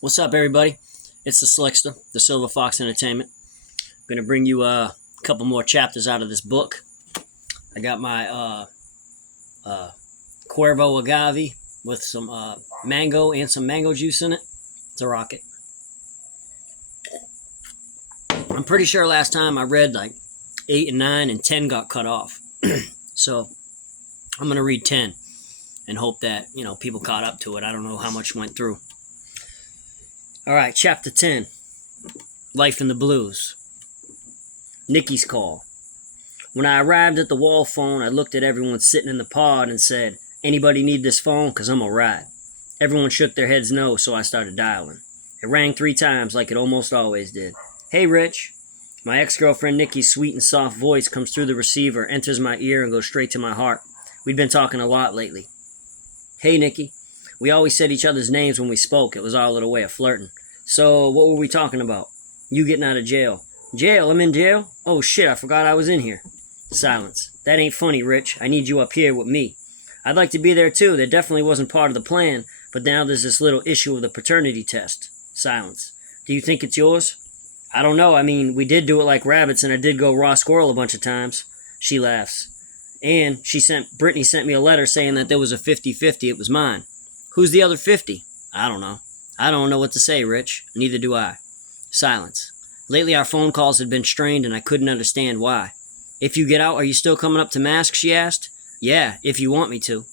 What's up, everybody? It's the Slickster, the Silver Fox Entertainment. I'm going to bring you a couple more chapters out of this book. I got my Cuervo agave with some mango and some mango juice in it. It's a rocket. I'm pretty sure last time I read like 8 and 9 and 10 got cut off. So I'm going to read 10 and hope that, people caught up to it. I don't know how much went through. All right, Chapter 10, Life in the Blues. Nikki's call. When I arrived at the wall phone, I looked at everyone sitting in the pod and said, "Anybody need this phone? 'Cause I'm a ride." Everyone shook their heads no, so I started dialing. It rang 3 times like it almost always did. "Hey, Rich." My ex-girlfriend Nikki's sweet and soft voice comes through the receiver, enters my ear, and goes straight to my heart. We'd been talking a lot lately. "Hey, Nikki." We always said each other's names when we spoke. It was our little way of flirting. "So, what were we talking about?" "You getting out of jail." "Jail? I'm in jail? Oh, shit, I forgot I was in here." Silence. "That ain't funny, Rich. I need you up here with me." "I'd like to be there, too. That definitely wasn't part of the plan, but now there's this little issue of the paternity test." Silence. "Do you think it's yours?" "I don't know. I mean, we did do it like rabbits, and I did go raw squirrel a bunch of times." She laughs. "And Brittany sent me a letter saying that there was a 50-50. It was mine." "Who's the other 50? "I don't know." "I don't know what to say, Rich. Neither do I." Silence. Lately our phone calls had been strained and I couldn't understand why. "If you get out, are you still coming up to mask?" she asked. "Yeah, if you want me to."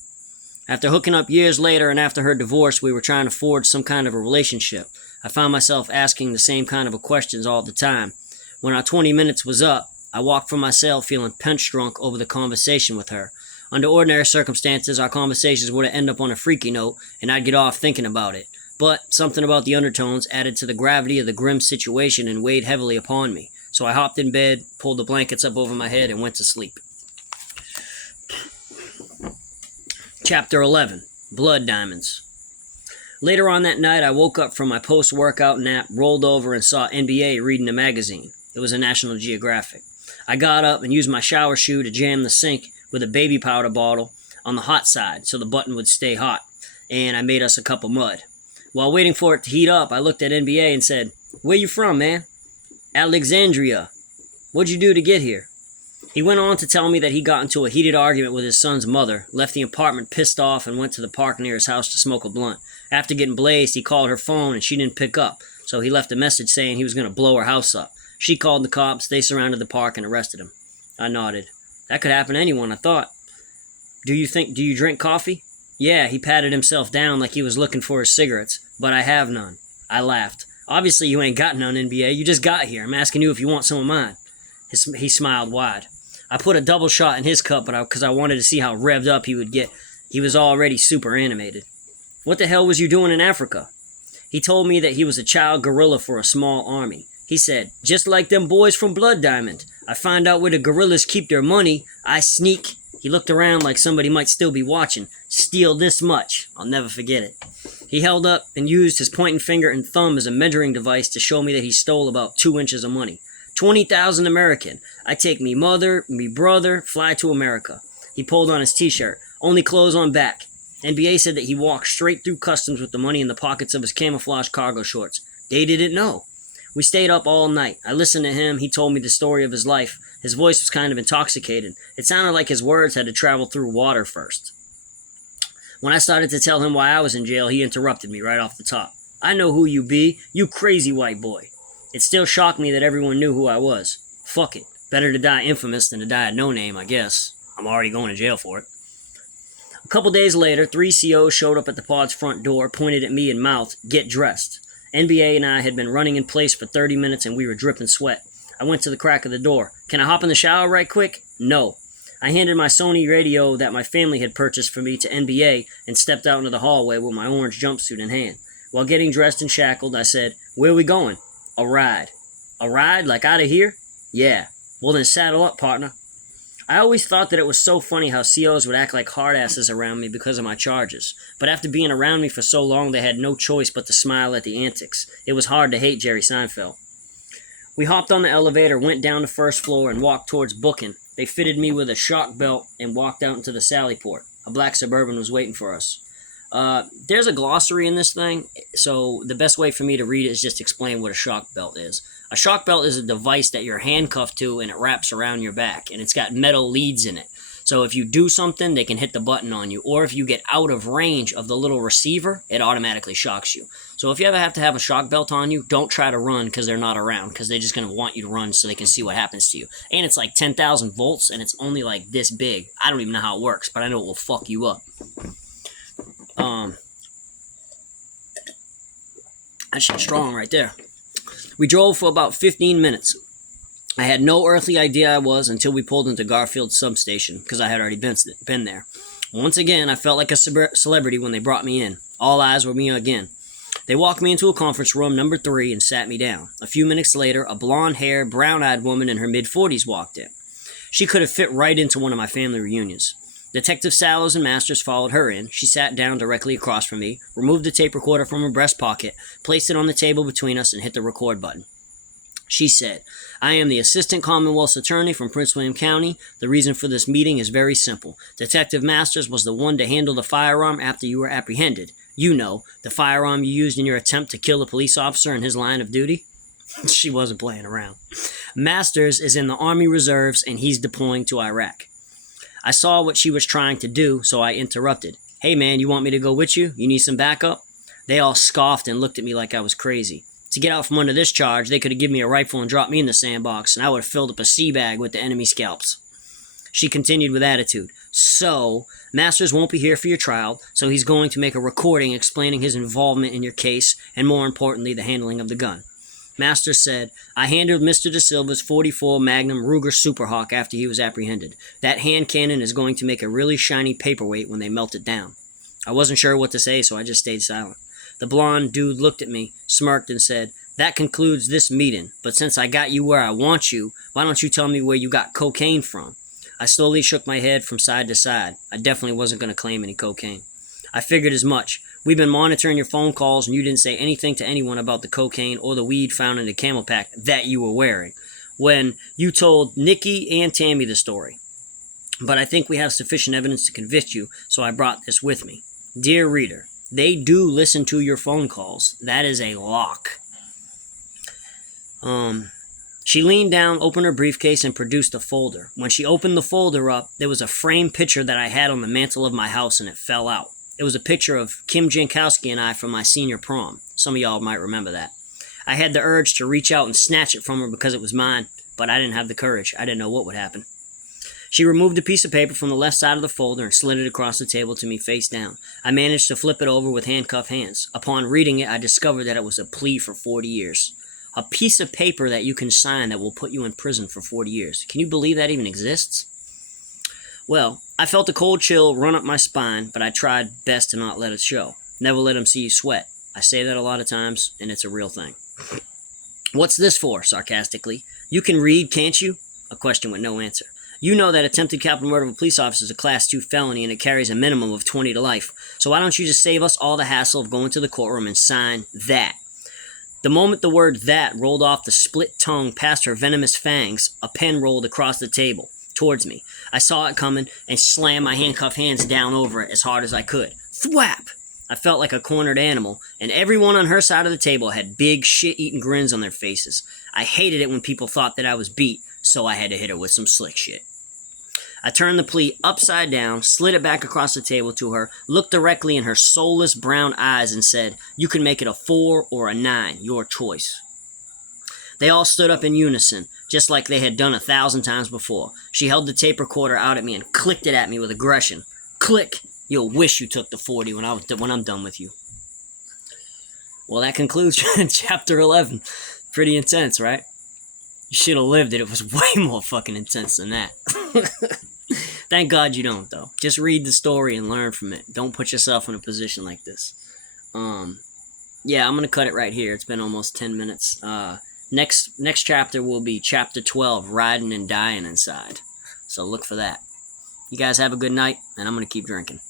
After hooking up years later and after her divorce, we were trying to forge some kind of a relationship. I found myself asking the same kind of questions all the time. When our 20 minutes was up, I walked from my cell feeling punch drunk over the conversation with her. Under ordinary circumstances, our conversations would have ended up on a freaky note, and I'd get off thinking about it. But something about the undertones added to the gravity of the grim situation and weighed heavily upon me. So I hopped in bed, pulled the blankets up over my head, and went to sleep. Chapter 11, Blood Diamonds. Later on that night, I woke up from my post-workout nap, rolled over, and saw NBA reading a magazine. It was a National Geographic. I got up and used my shower shoe to jam the sink with a baby powder bottle on the hot side so the button would stay hot, and I made us a cup of mud. While waiting for it to heat up, I looked at NBA and said, "Where you from, man?" "Alexandria." "What'd you do to get here?" He went on to tell me that he got into a heated argument with his son's mother, left the apartment pissed off, and went to the park near his house to smoke a blunt. After getting blazed, he called her phone and she didn't pick up, so he left a message saying he was going to blow her house up. She called the cops, they surrounded the park and arrested him. I nodded. That could happen to anyone, I thought. Do you drink coffee?" "Yeah," he patted himself down like he was looking for his cigarettes, "but I have none." I laughed. "Obviously you ain't got none, NBA. You just got here. I'm asking you if you want some of mine." He smiled wide. I put a double shot in his cup because I wanted to see how revved up he would get. He was already super animated. "What the hell was you doing in Africa?" He told me that he was a child guerrilla for a small army. He said, "Just like them boys from Blood Diamond. I find out where the guerrillas keep their money. I sneak." He looked around like somebody might still be watching. "Steal this much." I'll never forget it. He held up and used his pointing finger and thumb as a measuring device to show me that he stole about 2 inches of money. 20,000 American. I take me mother, me brother, fly to America. He pulled on his t-shirt. Only clothes on back. NBA said that he walked straight through customs with the money in the pockets of his camouflage cargo shorts. They didn't know. We stayed up all night. I listened to him. He told me the story of his life. His voice was kind of intoxicated. It sounded like his words had to travel through water first. When I started to tell him why I was in jail, he interrupted me right off the top. "I know who you be. You crazy white boy." It still shocked me that everyone knew who I was. Fuck it. Better to die infamous than to die at no name, I guess. I'm already going to jail for it. A couple days later, 3 COs showed up at the pod's front door, pointed at me and mouthed, "Get dressed." NBA and I had been running in place for 30 minutes and we were dripping sweat. I went to the crack of the door. "Can I hop in the shower right quick?" "No." I handed my Sony radio that my family had purchased for me to NBA and stepped out into the hallway with my orange jumpsuit in hand. While getting dressed and shackled, I said, "Where are we going?" "A ride." "A ride? Like out of here?" "Yeah." "Well then saddle up, partner." I always thought that it was so funny how COs would act like hardasses around me because of my charges. But after being around me for so long, they had no choice but to smile at the antics. It was hard to hate Jerry Seinfeld. We hopped on the elevator, went down the first floor, and walked towards booking. They fitted me with a shock belt and walked out into the Sallyport. A black Suburban was waiting for us. There's a glossary in this thing, so the best way for me to read it is just explain what a shock belt is. A shock belt is a device that you're handcuffed to and it wraps around your back, and it's got metal leads in it. So if you do something, they can hit the button on you, or if you get out of range of the little receiver, it automatically shocks you. So if you ever have to have a shock belt on you, don't try to run because they're not around, because they're just going to want you to run so they can see what happens to you. And it's like 10,000 volts, and it's only like this big. I don't even know how it works, but I know it will fuck you up. That shit's strong right there. We drove for about 15 minutes. I had no earthly idea I was until we pulled into Garfield substation, because I had already been there. Once again, I felt like a celebrity when they brought me in. All eyes were me again. They walked me into a conference room, number 3, and sat me down. A few minutes later, a blonde-haired, brown-eyed woman in her mid-40s walked in. She could have fit right into one of my family reunions. Detective Sallows and Masters followed her in. She sat down directly across from me, removed the tape recorder from her breast pocket, placed it on the table between us, and hit the record button. She said, "I am the Assistant Commonwealth's Attorney from Prince William County. The reason for this meeting is very simple. Detective Masters was the one to handle the firearm after you were apprehended. You know, the firearm you used in your attempt to kill a police officer in his line of duty." She wasn't playing around. "Masters is in the Army Reserves and he's deploying to Iraq." I saw what she was trying to do, so I interrupted. "Hey man, you want me to go with you? You need some backup?" They all scoffed and looked at me like I was crazy. To get out from under this charge, they could have given me a rifle and dropped me in the sandbox, and I would have filled up a sea bag with the enemy scalps. She continued with attitude. "So, Masters won't be here for your trial, so he's going to make a recording explaining his involvement in your case, and more importantly, the handling of the gun." Masters said, "I handled Mr. De Silva's .44 Magnum Ruger Superhawk after he was apprehended. That hand cannon is going to make a really shiny paperweight when they melt it down." I wasn't sure what to say, so I just stayed silent. The blonde dude looked at me, smirked, and said, "That concludes this meeting, but since I got you where I want you, why don't you tell me where you got cocaine from?" I slowly shook my head from side to side. I definitely wasn't going to claim any cocaine. "I figured as much. We've been monitoring your phone calls, and you didn't say anything to anyone about the cocaine or the weed found in the camel pack that you were wearing when you told Nikki and Tammy the story. But I think we have sufficient evidence to convict you, so I brought this with me. Dear reader, they do listen to your phone calls. That is a lock." She leaned down, opened her briefcase, and produced a folder. When she opened the folder up, there was a framed picture that I had on the mantle of my house, and it fell out. It was a picture of Kim Jankowski and I from my senior prom. Some of y'all might remember that. I had the urge to reach out and snatch it from her because it was mine, but I didn't have the courage. I didn't know what would happen. She removed a piece of paper from the left side of the folder and slid it across the table to me face down. I managed to flip it over with handcuffed hands. Upon reading it, I discovered that it was a plea for 40 years. A piece of paper that you can sign that will put you in prison for 40 years. Can you believe that even exists? Well, I felt a cold chill run up my spine, but I tried best to not let it show. Never let them see you sweat. I say that a lot of times, and it's a real thing. "What's this for?" sarcastically. "You can read, can't you?" A question with no answer. "You know that attempted capital murder of a police officer is a Class 2 felony and it carries a minimum of 20 to life. So why don't you just save us all the hassle of going to the courtroom and sign that?" The moment the word "that" rolled off the split tongue past her venomous fangs, a pen rolled across the table towards me. I saw it coming and slammed my handcuffed hands down over it as hard as I could. Thwap! I felt like a cornered animal, and everyone on her side of the table had big shit-eating grins on their faces. I hated it when people thought that I was beat, so I had to hit her with some slick shit. I turned the plea upside down, slid it back across the table to her, looked directly in her soulless brown eyes and said, "You can make it a 4 or a 9, your choice." They all stood up in unison, just like they had done 1,000 times before. She held the tape recorder out at me and clicked it at me with aggression. Click! You'll wish you took the 40 when I'm done with you. Well, that concludes Chapter 11. Pretty intense, right? You should have lived it. It was way more fucking intense than that. Thank God you don't, though. Just read the story and learn from it. Don't put yourself in a position like this. Yeah, I'm going to cut it right here. It's been almost 10 minutes. Next chapter will be Chapter 12, Riding and Dying Inside. So look for that. You guys have a good night, and I'm going to keep drinking.